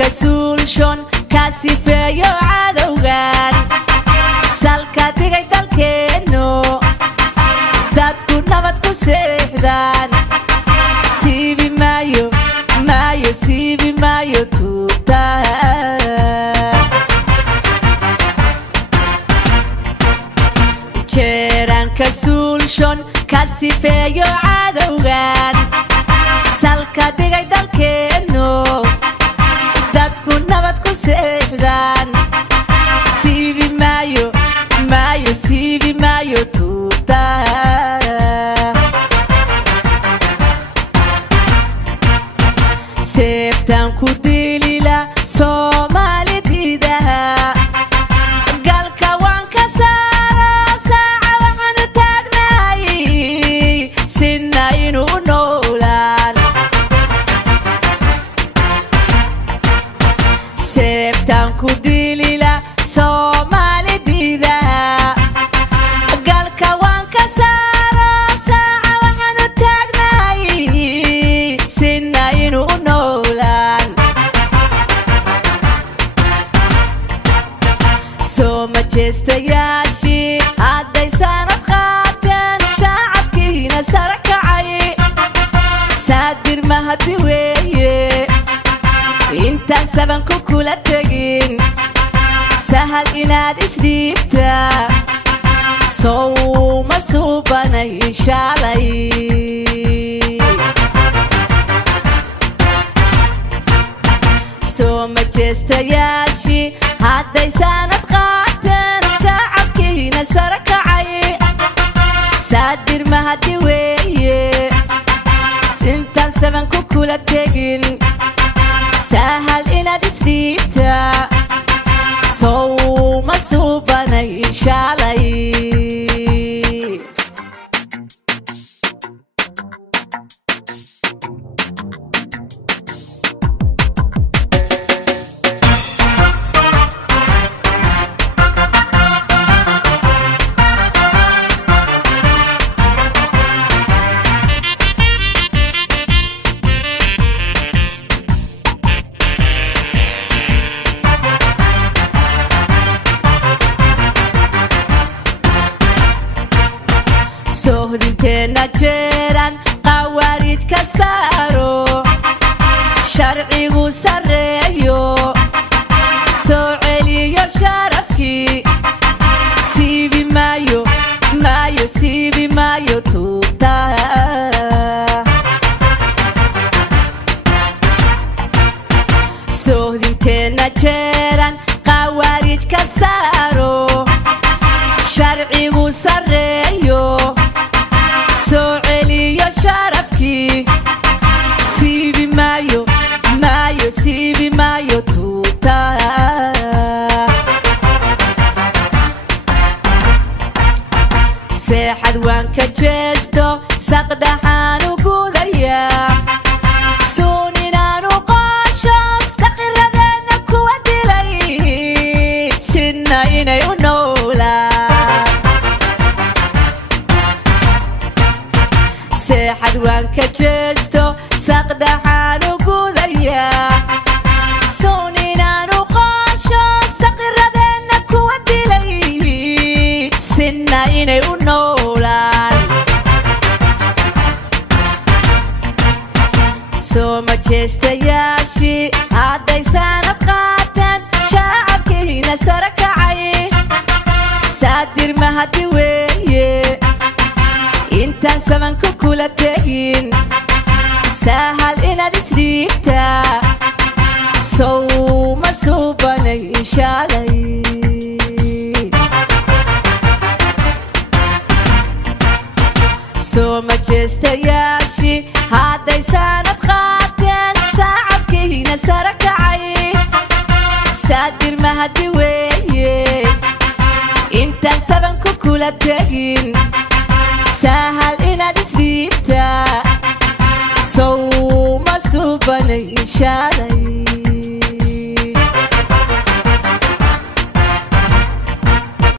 كسولشون كاسيفيو عدوغان سالكا ديغي دالكينو دادكو نبادكو سيحدان سيبي مايو مايو سيبي مايو توتا جيران كسولشون كاسيفيو عدوغان سالكا ديغي دالكينو dadku nabad ku seexdaan siibi maayo tuurta seeftaan ku dilila Soomaalidiidaha galka waan ka saaraa saaca waxaanu taagnahay sinna inuu noolaan seeftaan ku dilila Soomaalidiidaha galka waan ka saaraa saaca waxaanu taagnahay sinna inuu noolaan soo majestayaashii hadday sanad qaateen shacabkiina sare kacay saadir mahadi weeye intaan sabanku kula tegin sahal inaad isdhiibtaa sow ma suubanay shalay soo majestayaashii hadday sanad qaateen shacabkiina sare kacay saadir mahadi weeye intaan sabanku kula tegin sahal inaad isdhiibtaa sow ma suubanay shalay sohdinteena jeeran qawaarij ka saaro sharcigu sareeyo soo celiyo sharafkii siibi maayo tuurta sohdinteena jeeran qawaarij ka saaro sharcigu sareeyo soo celiyo sharafkii siibi maayo tuurta seexad waan ka jeesto saqdhaxaan u gudayaa suun inaanu qoosho saqiradeenna kuwa dilay sinna inay u noolaan seexad waan ka jeesto saqdhaxaan u gudayaa suun inaanu qoosho saqiradeenna kuwa dilay sinna inay u noolaan soo majestayaashii hadday sanad qaateen shacabkiina sare kacay saadir mahadi weeye intaan sabanku kula tegin sahal inaad isdhiibtaa sow ma suubanay shalay soo majestayaashii hadday sanad qaateen shacabkiina sare kacay سادر مهدي ويه انت سبن كوكولا تاجين سهل إنا دسريبتا سو ما سوبني إن شاء